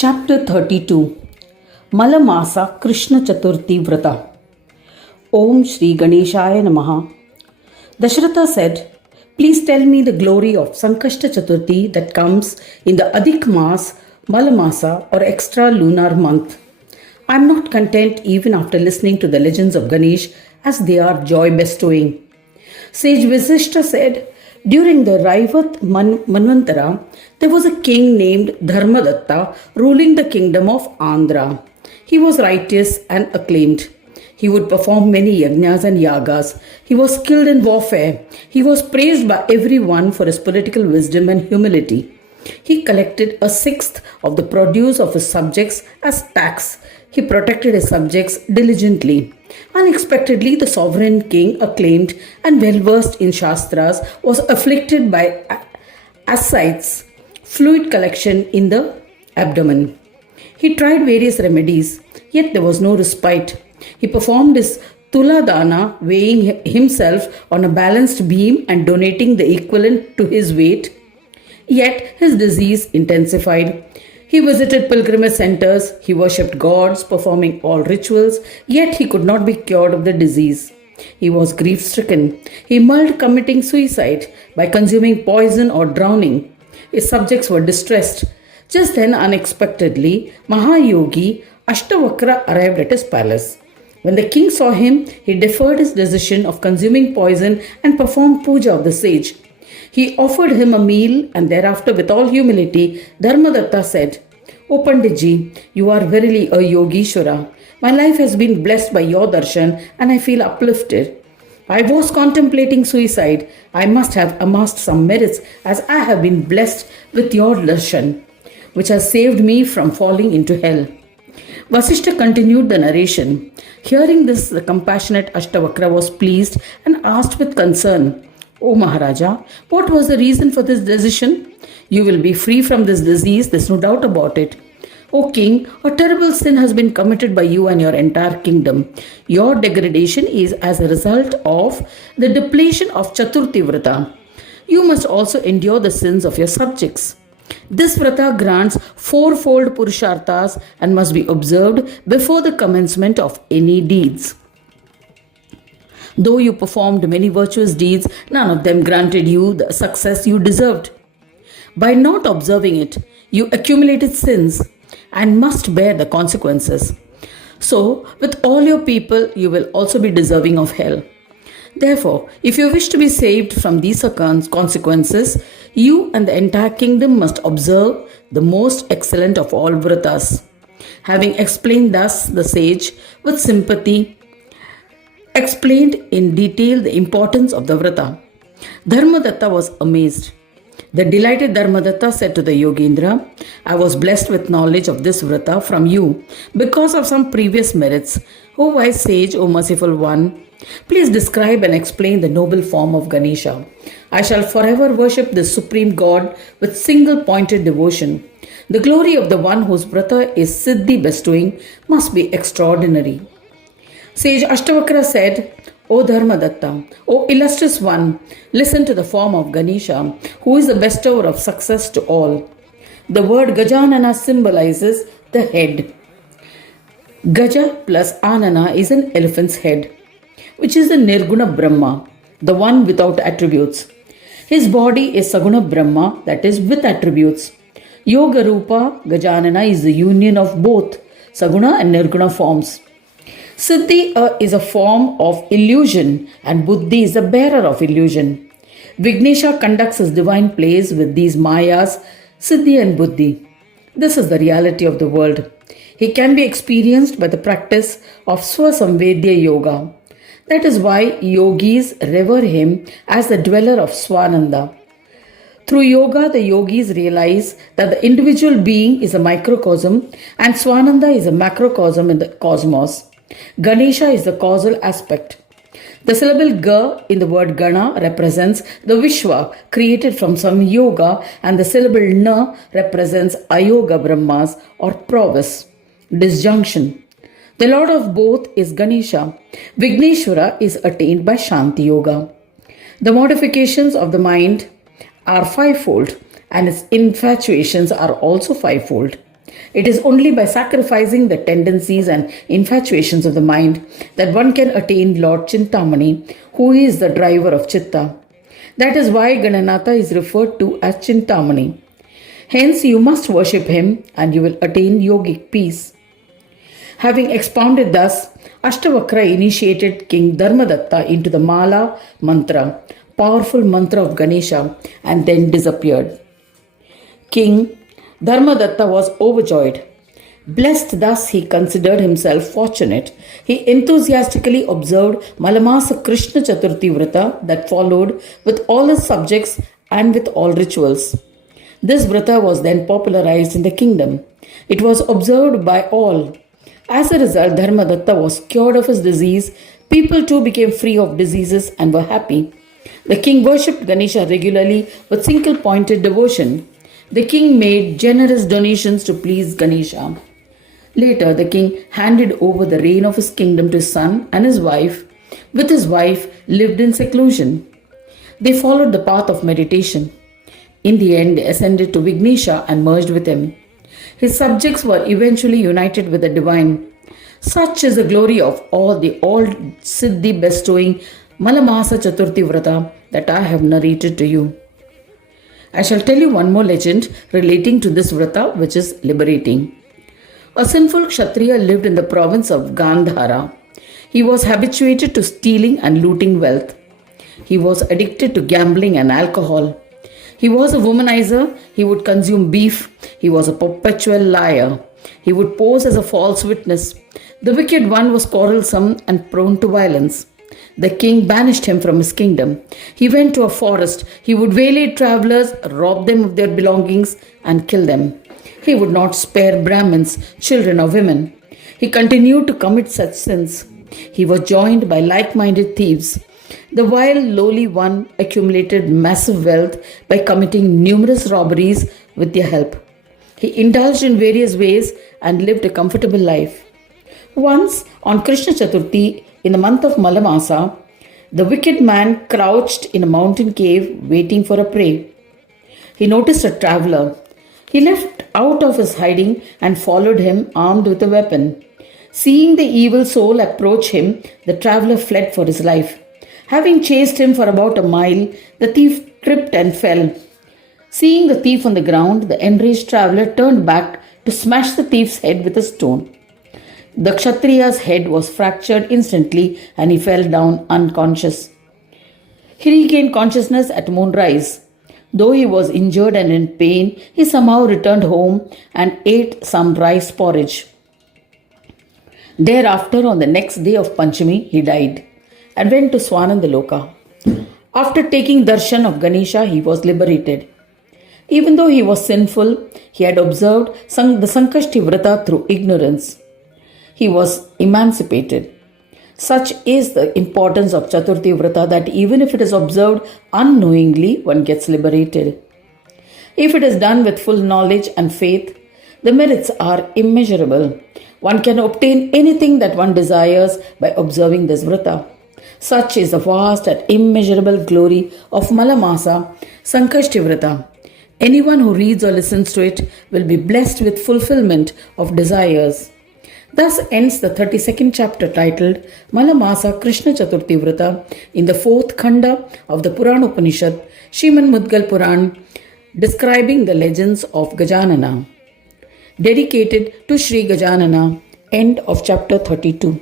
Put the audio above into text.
Chapter 32 Malamaasa Krishna Chaturthi Vrata. Om Shri Ganeshaya Namaha. Dasharatha said, "Please tell me the glory of Sankashta Chaturthi that comes in the Adhik Maas, Malamaasa or extra lunar month. I am not content even after listening to the legends of Ganesh as they are joy bestowing." Sage Vasishta said, during the Raivat Manvantara, there was a king named Dharmadatta ruling the kingdom of Andhra. He was righteous and acclaimed. He would perform many yajnas and yagas. He was skilled in warfare. He was praised by everyone for his political wisdom and humility. He collected a sixth of the produce of his subjects as tax. He protected his subjects diligently. Unexpectedly, the sovereign king, acclaimed and well versed in Shastras, was afflicted by ascites, fluid collection in the abdomen. He tried various remedies, yet there was no respite. He performed his Tuladana, weighing himself on a balanced beam and donating the equivalent to his weight. Yet his disease intensified. He visited pilgrimage centers, he worshipped gods, performing all rituals, yet he could not be cured of the disease. He was grief-stricken. He mulled committing suicide by consuming poison or drowning. His subjects were distressed. Just then, unexpectedly, Mahayogi Ashtavakra arrived at his palace. When the king saw him, he deferred his decision of consuming poison and performed puja of the sage. He offered him a meal, and thereafter, with all humility, Dharmadatta said, "O Panditji, you are verily a Yogishwara. My life has been blessed by your darshan, and I feel uplifted. I was contemplating suicide. I must have amassed some merits, as I have been blessed with your darshan, which has saved me from falling into hell." Vasishta continued the narration. Hearing this, the compassionate Ashtavakra was pleased and asked with concern, "O Maharaja, what was the reason for this decision? You will be free from this disease, there's no doubt about it." "O King, a terrible sin has been committed by you and your entire kingdom. Your degradation is as a result of the depletion of Chaturthi Vrata. You must also endure the sins of your subjects. This Vrata grants fourfold Purusharthas and must be observed before the commencement of any deeds. Though you performed many virtuous deeds, none of them granted you the success you deserved. By not observing it, you accumulated sins and must bear the consequences. So, with all your people, you will also be deserving of hell. Therefore, if you wish to be saved from these consequences, you and the entire kingdom must observe the most excellent of all vratas." Having explained thus, the sage, with sympathy, explained in detail the importance of the Vrata. Dharmadatta was amazed. The delighted Dharmadatta said to the Yogendra, "I was blessed with knowledge of this Vrata from you because of some previous merits. O wise sage, O merciful one, please describe and explain the noble form of Ganesha. I shall forever worship this supreme god with single-pointed devotion. The glory of the one whose Vrata is Siddhi bestowing must be extraordinary." Sage Ashtavakra said, "O Dharmadatta, O illustrious one, listen to the form of Ganesha, who is the bestower of success to all. The word Gajanana symbolizes the head. Gaja plus Anana is an elephant's head, which is the Nirguna Brahma, the one without attributes. His body is Saguna Brahma, that is with attributes. Yoga Rupa Gajanana is the union of both Saguna and Nirguna forms. Siddhi is a form of illusion and Buddhi is the bearer of illusion. Vignesha conducts his divine plays with these Mayas, Siddhi and Buddhi. This is the reality of the world. He can be experienced by the practice of Swasamvedya Yoga. That is why yogis revere him as the dweller of Swananda. Through yoga, the yogis realize that the individual being is a microcosm and Swananda is a macrocosm in the cosmos. Ganesha is the causal aspect. The syllable Ga in the word Gana represents the Vishwa created from some yoga, and the syllable Na represents Ayoga Brahmas or prowess, disjunction. The lord of both is Ganesha. Vigneshwara is attained by Shanti Yoga. The modifications of the mind are fivefold, and its infatuations are also fivefold. It is only by sacrificing the tendencies and infatuations of the mind that one can attain Lord Chintamani, who is the driver of Chitta. That is why Gananatha is referred to as Chintamani. Hence, you must worship him and you will attain yogic peace. Having expounded thus, Ashtavakra initiated King Dharmadatta into the Mala mantra, powerful mantra of Ganesha, and then disappeared. King Dharmadatta was overjoyed. Blessed thus, he considered himself fortunate. He enthusiastically observed Malamaasa Krishna Chaturthi Vrata that followed with all his subjects and with all rituals. This Vrata was then popularized in the kingdom. It was observed by all. As a result, Dharmadatta was cured of his disease. People too became free of diseases and were happy. The king worshipped Ganesha regularly with single-pointed devotion. The king made generous donations to please Ganesha. Later, the king handed over the reign of his kingdom to his son and his wife. With his wife, lived in seclusion. They followed the path of meditation. In the end, they ascended to Vignesha and merged with him. His subjects were eventually united with the divine. Such is the glory of all Siddhi bestowing Malamaasa Chaturthi Vrata that I have narrated to you. I shall tell you one more legend relating to this Vrata, which is liberating. A sinful Kshatriya lived in the province of Gandhara. He was habituated to stealing and looting wealth. He was addicted to gambling and alcohol. He was a womanizer. He would consume beef. He was a perpetual liar. He would pose as a false witness. The wicked one was quarrelsome and prone to violence. The king banished him from his kingdom. He went to a forest. He would waylay travelers, rob them of their belongings, and kill them. He would not spare Brahmins, children, or women. He continued to commit such sins. He was joined by like-minded thieves. The vile, lowly one accumulated massive wealth by committing numerous robberies with their help. He indulged in various ways and lived a comfortable life. Once, on Krishna Chaturthi, in the month of Malamaasa, the wicked man crouched in a mountain cave waiting for a prey. He noticed a traveler. He left out of his hiding and followed him armed with a weapon. Seeing the evil soul approach him, the traveler fled for his life. Having chased him for about a mile, the thief tripped and fell. Seeing the thief on the ground, the enraged traveler turned back to smash the thief's head with a stone. The Kshatriya's head was fractured instantly and he fell down unconscious. He regained consciousness at moonrise. Though he was injured and in pain, he somehow returned home and ate some rice porridge. Thereafter, on the next day of Panchami, he died and went to Swanandaloka. After taking darshan of Ganesha, he was liberated. Even though he was sinful, he had observed the Sankashti Vrata through ignorance. He was emancipated. Such is the importance of Chaturthi Vrata that even if it is observed unknowingly, one gets liberated. If it is done with full knowledge and faith, the merits are immeasurable. One can obtain anything that one desires by observing this Vrata. Such is the vast and immeasurable glory of Malamaasa Sankashti Vrata. Anyone who reads or listens to it will be blessed with fulfillment of desires. Thus ends the 32nd chapter titled Malamaasa Krishna Chaturthi Vrata in the 4th Khanda of the Puran Upanishad, Srimad Mudgal Purana, describing the legends of Gajanana. Dedicated to Sri Gajanana. End of chapter 32.